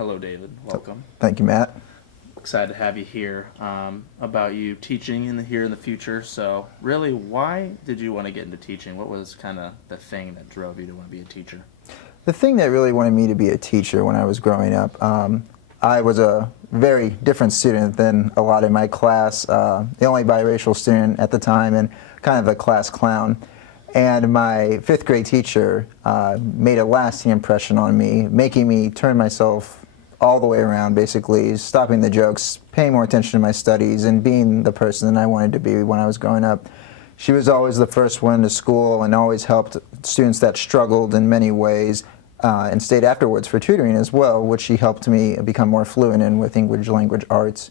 Hello, David. Welcome. Thank you, Matt. Excited to have you here. About you teaching here in the future. So, really, why did you want to get into teaching? What was kind of the thing that drove you to want to be a teacher? The thing that really wanted me to be a teacher when I was growing up, I was a very different student than a lot in my class, the only biracial student at the time and kind of a class clown. And my fifth grade teacher made a lasting impression on me, making me turn myself all the way around, basically, stopping the jokes, paying more attention to my studies, and being the person that I wanted to be when I was growing up. She was always the first one to school and always helped students that struggled in many ways, and stayed afterwards for tutoring as well, which she helped me become more fluent in with English language arts.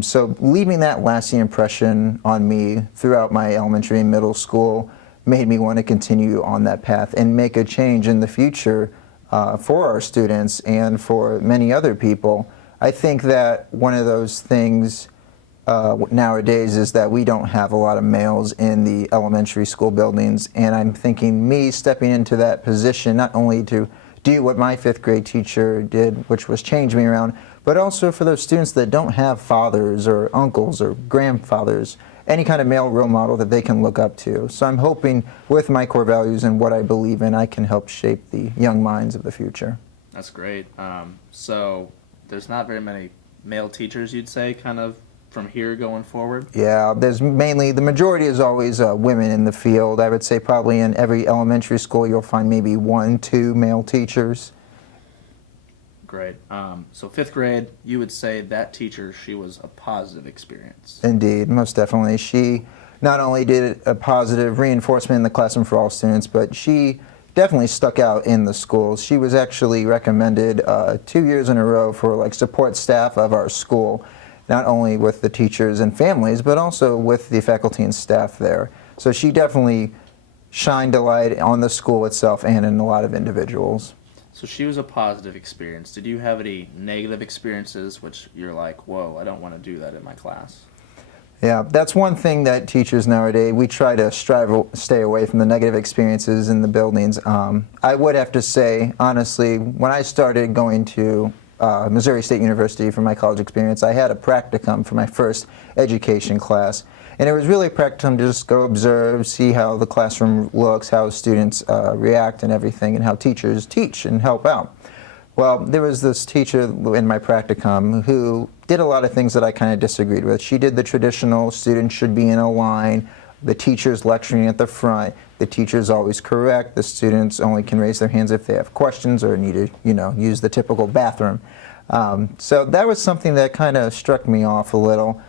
So leaving that lasting impression on me throughout my elementary and middle school made me want to continue on that path and make a change in the future for our students and for many other people. I think that one of those things nowadays is that we don't have a lot of males in the elementary school buildings, and I'm thinking me stepping into that position not only to do what my fifth grade teacher did, which was change me around, but also for those students that don't have fathers or uncles or grandfathers, any kind of male role model that they can look up to. So I'm hoping with my core values and what I believe in, I can help shape the young minds of the future. That's great. So there's not very many male teachers, you'd say, kind of from here going forward? Yeah, there's mainly, the majority is always women in the field. I would say probably in every elementary school you'll find maybe 1, 2 male teachers. Great. So fifth grade, you would say that teacher, she was a positive experience. Indeed, most definitely. She not only did a positive reinforcement in the classroom for all students, but she definitely stuck out in the schools. She was actually recommended 2 years in a row for like support staff of our school, not only with the teachers and families, but also with the faculty and staff there. So she definitely shined a light on the school itself and in a lot of individuals. So she was a positive experience. Did you have any negative experiences which you're like, whoa, I don't want to do that in my class? Yeah, that's one thing that teachers nowadays, we try to stay away from the negative experiences in the buildings. I would have to say, honestly, when I started going to Missouri State University for my college experience, I had a practicum for my first education class. And it was really a practicum to just go observe, see how the classroom looks, how students react and everything, and how teachers teach and help out. Well, there was this teacher in my practicum who did a lot of things that I kind of disagreed with. She did the traditional, students should be in a line, the teacher's lecturing at the front, the teacher's always correct, the students only can raise their hands if they have questions or need to, use the typical bathroom. So that was something that kind of struck me off a little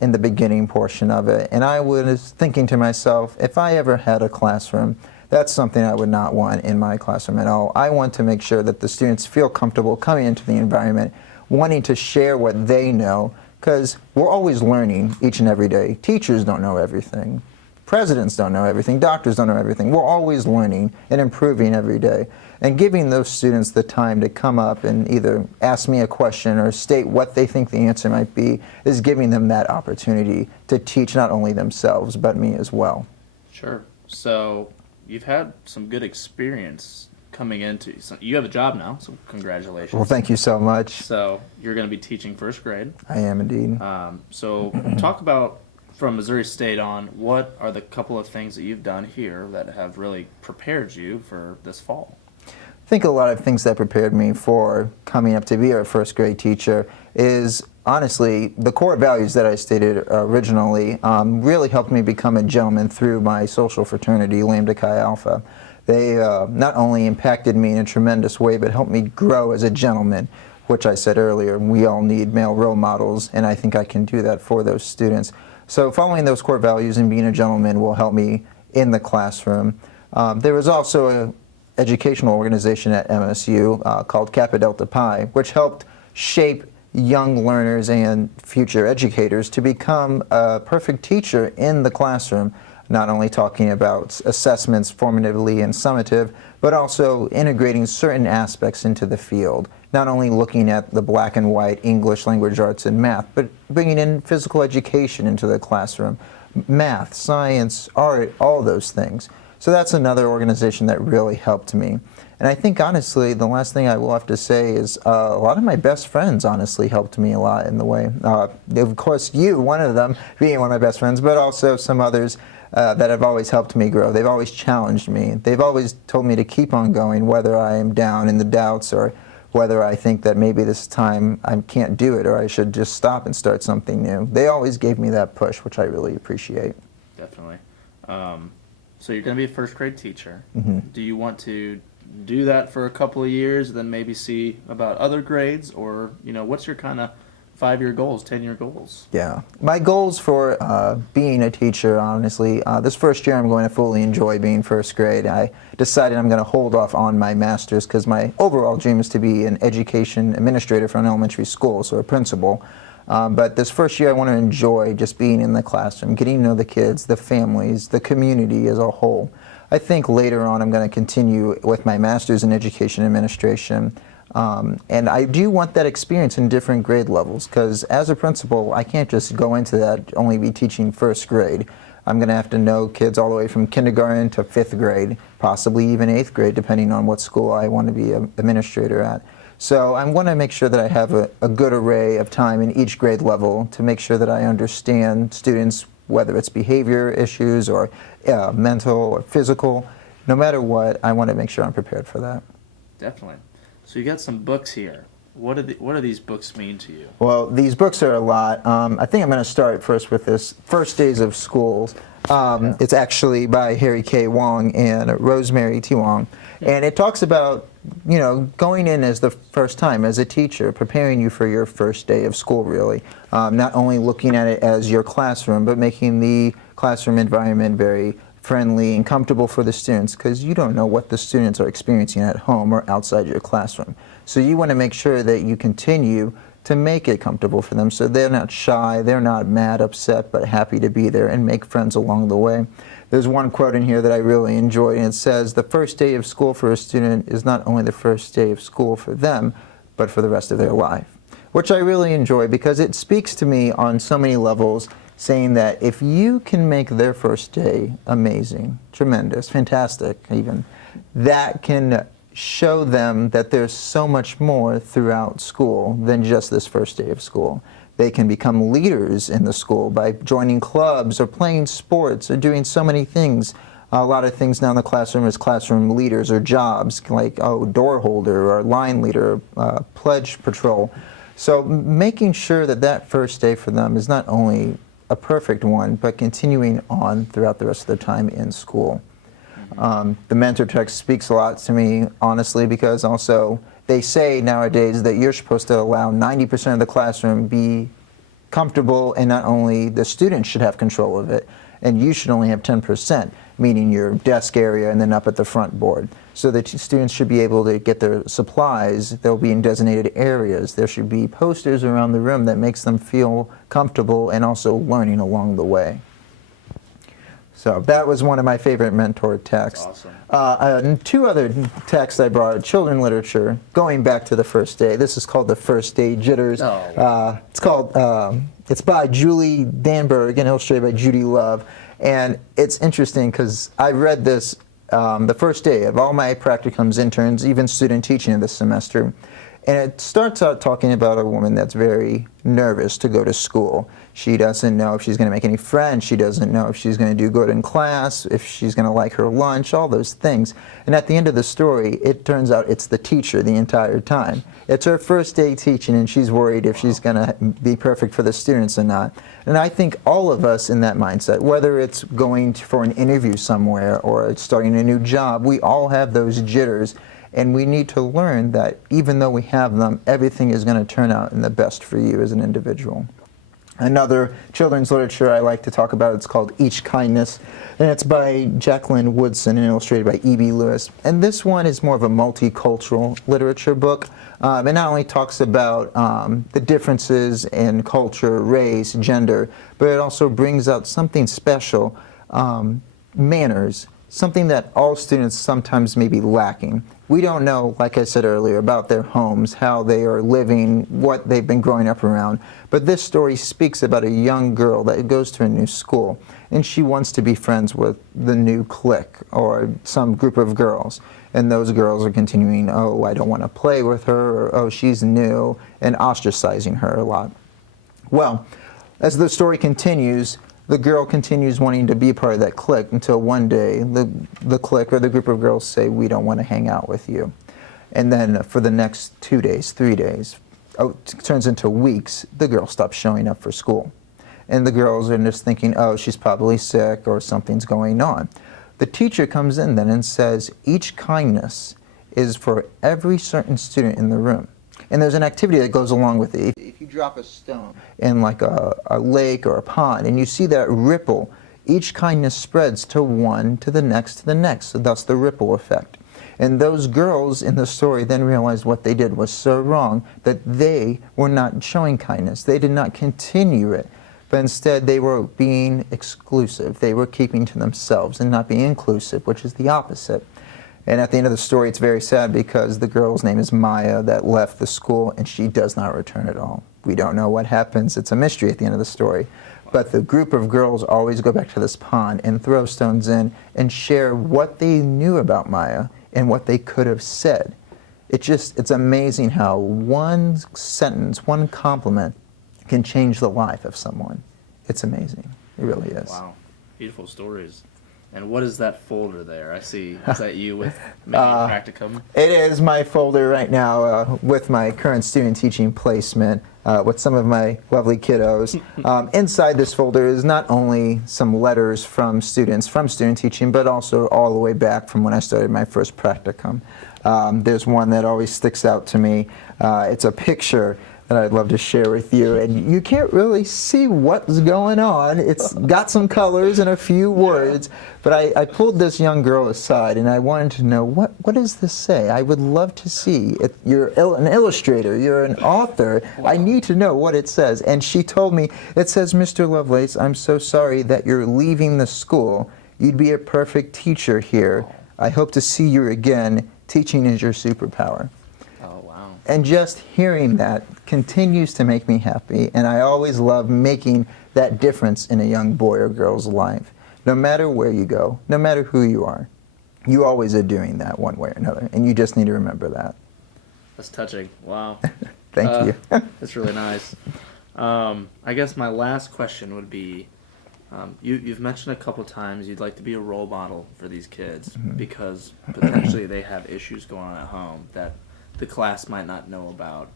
in the beginning portion of it. And I was thinking to myself, if I ever had a classroom, that's something I would not want in my classroom at all. I want to make sure that the students feel comfortable coming into the environment, wanting to share what they know, because we're always learning each and every day. Teachers don't know everything. Presidents don't know everything. Doctors don't know everything. We're always learning and improving every day. And giving those students the time to come up and either ask me a question or state what they think the answer might be is giving them that opportunity to teach not only themselves, but me as well. Sure. So you've had some good experience coming into, so you have a job now, so congratulations. Well, thank you so much. So you're going to be teaching first grade. I am indeed. So talk about, from Missouri State on, what are the couple of things that you've done here that have really prepared you for this fall? I think a lot of things that prepared me for coming up to be a first grade teacher is honestly the core values that I stated originally really helped me become a gentleman through my social fraternity, Lambda Chi Alpha. They not only impacted me in a tremendous way, but helped me grow as a gentleman, which I said earlier, we all need male role models, and I think I can do that for those students. So following those core values and being a gentleman will help me in the classroom. There was also an educational organization at MSU called Kappa Delta Pi, which helped shape young learners and future educators to become a perfect teacher in the classroom, not only talking about assessments formatively and summative, but also integrating certain aspects into the field, not only looking at the black and white English, language arts, and math, but bringing in physical education into the classroom, math, science, art, all those things. So that's another organization that really helped me. And I think, honestly, the last thing I will have to say is a lot of my best friends, honestly, helped me a lot in the way. Of course, you, one of them, being one of my best friends, but also some others that have always helped me grow. They've always challenged me. They've always told me to keep on going, whether I am down in the doubts or whether I think that maybe this time I can't do it or I should just stop and start something new. They always gave me that push, which I really appreciate. Definitely. So you're going to be a first grade teacher. Mm-hmm. Do you want to do that for a couple of years, then maybe see about other grades, or what's your kind of 5-year goals, 10-year goals? Yeah, my goals for being a teacher, honestly, this first year I'm going to fully enjoy being first grade. I decided I'm going to hold off on my master's because my overall dream is to be an education administrator for an elementary school, so a principal. But this first year I want to enjoy just being in the classroom, getting to know the kids, the families, the community as a whole. I think later on I'm going to continue with my master's in education administration. And I do want that experience in different grade levels because as a principal I can't just go into that only be teaching first grade. I'm going to have to know kids all the way from kindergarten to 5th grade, possibly even 8th grade depending on what school I want to be an administrator at. So I want to make sure that I have a good array of time in each grade level to make sure that I understand students, whether it's behavior issues or mental or physical. No matter what, I want to make sure I'm prepared for that. Definitely. So you got some books here. What do these books mean to you? Well, these books are a lot. I think I'm going to start first with this First Days of Schools. It's actually by Harry K. Wong and Rosemary T. Wong. And it talks about, going in as the first time as a teacher, preparing you for your first day of school, really. Not only looking at it as your classroom, but making the classroom environment very friendly and comfortable for the students because you don't know what the students are experiencing at home or outside your classroom. So you want to make sure that you continue to make it comfortable for them so they're not shy, they're not mad, upset, but happy to be there and make friends along the way. There's one quote in here that I really enjoyed, and it says, "The first day of school for a student is not only the first day of school for them, but for the rest of their life," which I really enjoy because it speaks to me on so many levels, saying that if you can make their first day amazing, tremendous, fantastic even, that can show them that there's so much more throughout school than just this first day of school. They can become leaders in the school by joining clubs or playing sports or doing so many things. A lot of things now in the classroom is classroom leaders or jobs like door holder or line leader, pledge patrol. So making sure that that first day for them is not only a perfect one, but continuing on throughout the rest of their time in school. The mentor text speaks a lot to me, honestly, because also they say nowadays that you're supposed to allow 90% of the classroom be comfortable, and not only the students should have control of it, and you should only have 10%, meaning your desk area and then up at the front board. So the students should be able to get their supplies. They'll be in designated areas. There should be posters around the room that makes them feel comfortable and also learning along the way. So that was one of my favorite mentor texts. That's awesome. And 2 other texts I brought, children literature, going back to the first day. This is called The First Day Jitters. Oh. It's by Julie Danberg and illustrated by Judy Love. And it's interesting because I read this the first day of all my practicums, interns, even student teaching this semester. And it starts out talking about a woman that's very nervous to go to school. She doesn't know if she's going to make any friends. She doesn't know if she's going to do good in class, if she's going to like her lunch, all those things. And at the end of the story, it turns out it's the teacher the entire time. It's her first day teaching, and she's worried if she's going to be perfect for the students or not. And I think all of us in that mindset, whether it's going for an interview somewhere or it's starting a new job, we all have those jitters. And we need to learn that even though we have them, everything is going to turn out in the best for you as an individual. Another children's literature I like to talk about, it's called Each Kindness, and it's by Jacqueline Woodson and illustrated by E.B. Lewis. And this one is more of a multicultural literature book. It not only talks about the differences in culture, race, gender, but it also brings out something special, manners, something that all students sometimes may be lacking. We don't know, like I said earlier, about their homes, how they are living, what they've been growing up around. But this story speaks about a young girl that goes to a new school, and she wants to be friends with the new clique or some group of girls. And those girls are continuing, oh, I don't want to play with her, or oh, she's new, and ostracizing her a lot. Well, as the story continues, the girl continues wanting to be a part of that clique until one day the clique or the group of girls say, we don't want to hang out with you. And then for the next 2 days, 3 days, it turns into weeks, the girl stops showing up for school. And the girls are just thinking, oh, she's probably sick or something's going on. The teacher comes in then and says, each kindness is for every certain student in the room. And there's an activity that goes along with it. If you drop a stone in like a lake or a pond and you see that ripple, each kindness spreads to one, to the next, so thus the ripple effect. And those girls in the story then realized what they did was so wrong that they were not showing kindness. They did not continue it, but instead they were being exclusive. They were keeping to themselves and not being inclusive, which is the opposite. And at the end of the story, it's very sad because the girl's name is Maya that left the school and she does not return at all. We don't know what happens. It's a mystery at the end of the story. But the group of girls always go back to this pond and throw stones in and share what they knew about Maya and what they could have said. It's amazing how one sentence, one compliment can change the life of someone. It's amazing. It really is. Wow. Beautiful stories. And what is that folder there? I see. Is that you with maybe a practicum? It is my folder right now with my current student teaching placement with some of my lovely kiddos. Inside this folder is not only some letters from students from student teaching, but also all the way back from when I started my first practicum. There's one that always sticks out to me. It's a picture that I'd love to share with you, and you can't really see what's going on. It's got some colors and a few words, but I pulled this young girl aside and I wanted to know, what does this say? I would love to see it. You're an illustrator, you're an author. Wow. I need to know what it says. And she told me, it says, Mr. Lovelace, I'm so sorry that you're leaving the school. You'd be a perfect teacher here. I hope to see you again. Teaching is your superpower. And just hearing that continues to make me happy, and I always love making that difference in a young boy or girl's life. No matter where you go, no matter who you are, you always are doing that one way or another, and you just need to remember that. That's touching. Wow. Thank you. That's really nice. I guess my last question would be, you've mentioned a couple times you'd like to be a role model for these kids because potentially they have issues going on at home that the class might not know about.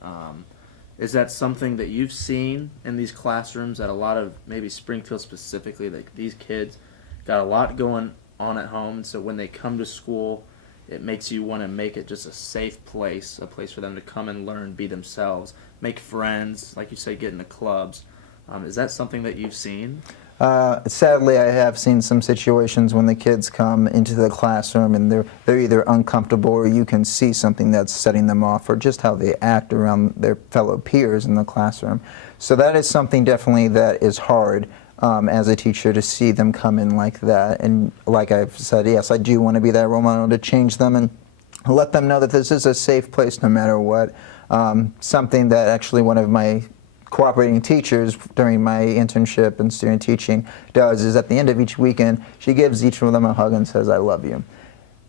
Is that something that you've seen in these classrooms that a lot of, maybe Springfield specifically, like these kids got a lot going on at home, so when they come to school, it makes you want to make it just a safe place, a place for them to come and learn, be themselves, make friends, like you say, get into clubs. Is that something that you've seen? Sadly, I have seen some situations when the kids come into the classroom and they're either uncomfortable or you can see something that's setting them off, or just how they act around their fellow peers in the classroom. So that is something definitely that is hard as a teacher, to see them come in like that. And like I've said, yes, I do want to be that role model to change them and let them know that this is a safe place no matter what. Something that actually one of my cooperating teachers during my internship and student teaching does is at the end of each weekend, she gives each of them a hug and says, I love you.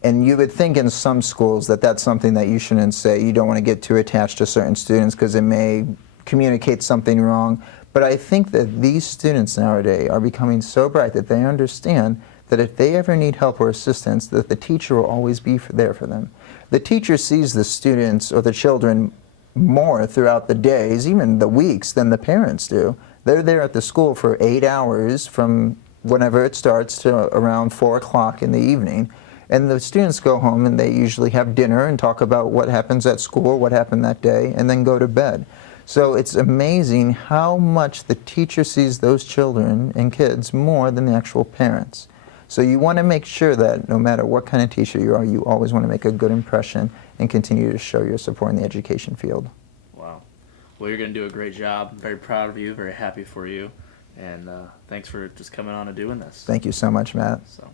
And you would think in some schools that that's something that you shouldn't say. You don't want to get too attached to certain students because it may communicate something wrong. But I think that these students nowadays are becoming so bright that they understand that if they ever need help or assistance, that the teacher will always be there for them. The teacher sees the students or the children more throughout the days, even the weeks, than the parents do. They're there at the school for 8 hours from whenever it starts to around 4 o'clock in the evening. And the students go home and they usually have dinner and talk about what happens at school, what happened that day, and then go to bed. So it's amazing how much the teacher sees those children and kids more than the actual parents. So you want to make sure that no matter what kind of teacher you are, you always want to make a good impression and continue to show your support in the education field. Wow. Well, you're going to do a great job. I'm very proud of you, very happy for you. And thanks for just coming on and doing this. Thank you so much, Matt. So.